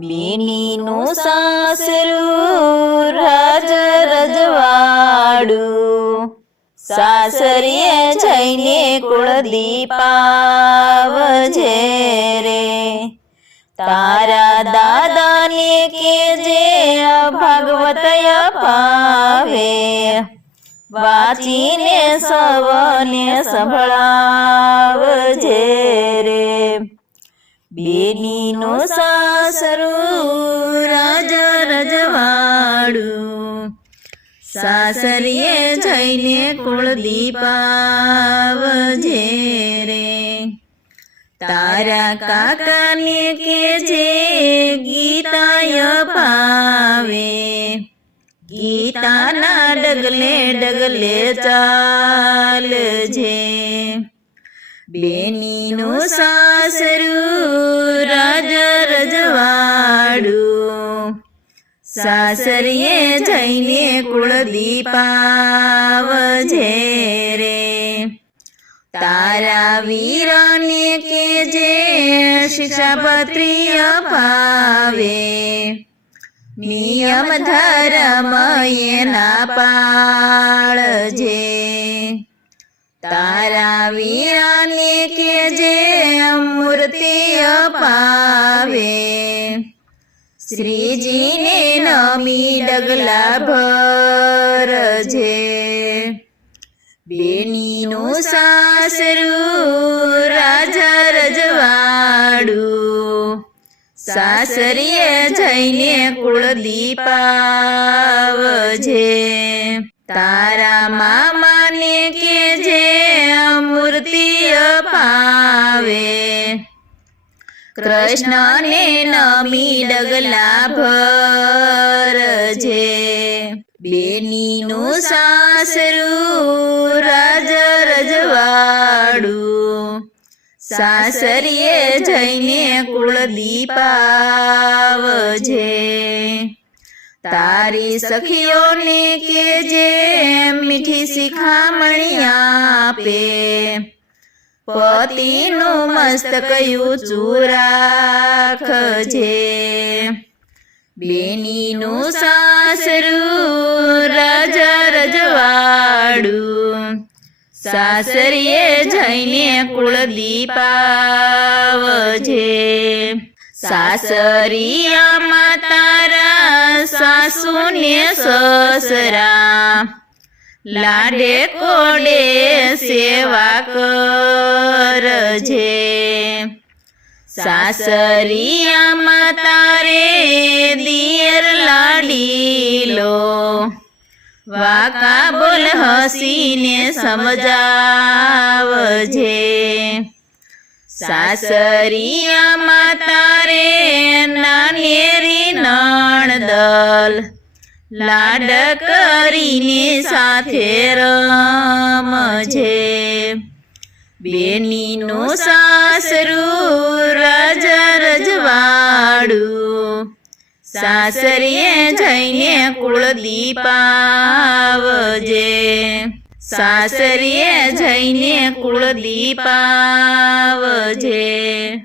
બેનીનું સાસરું રાજ રજવાડું સાસરીએ જઈને કુળદીપાવ છે રે તારા દાદાને કે જે ભાગવત પાવે વાંચીને સવને સંભળાવ છે રે બેનીનું સાસરો રાજ રજવાડું સાસરીએ જઈને કુળદીપાવજે રે તારા કાકાને કે જે ગીતાય પાવે ગીતાના ડગલે ડગલે ચાલ છે બેનીનું સાસરું સાસરીએ જઈને કુળદીપાવજે રે. તારા વીરને કે જે શિક્ષાપત્રી અપાવે નિયમ ધર્મ એના પાળજે. તારા વીરાને કે જે મૂર્તિ અપાવે શ્રીજીને નમી ડગલા ભરજે બેનીનું સાસરું રાજા રજવાડું. સાસરીએ જઈને કુળદીપાવજે. તારા મામાને કે જે મૂર્તિ અપાવે. કૃષ્ણને નમી ડગલા ભરજે બેનીનું સાસરું રાજ રજવાડું. સાસરીએ જઈને કુળદીપાવજે. તારી સખીઓને કે જે મીઠી શિખામણી આપે. પતિનું મસ્તક ઊંચું રાખજે બેનીનું સાસરું, રાજા રજવાડું. સાસરીએ જઈને કુળદીપાવજે. સાસરિયામાં તારા સાસુને સસરા. લાડે કોડે સેવા કરજે. સાસરિયામાં તારે બોલ સમજાવજે. સાસરિયા માતા રે નાનેરી નણદલ લાડ કરીને સાથે રમજે. બેનીનું સાસરું સાસરીએ જઈને કુળદીપાવજે. સાસરીએ જઈને કુળદીપાવજે.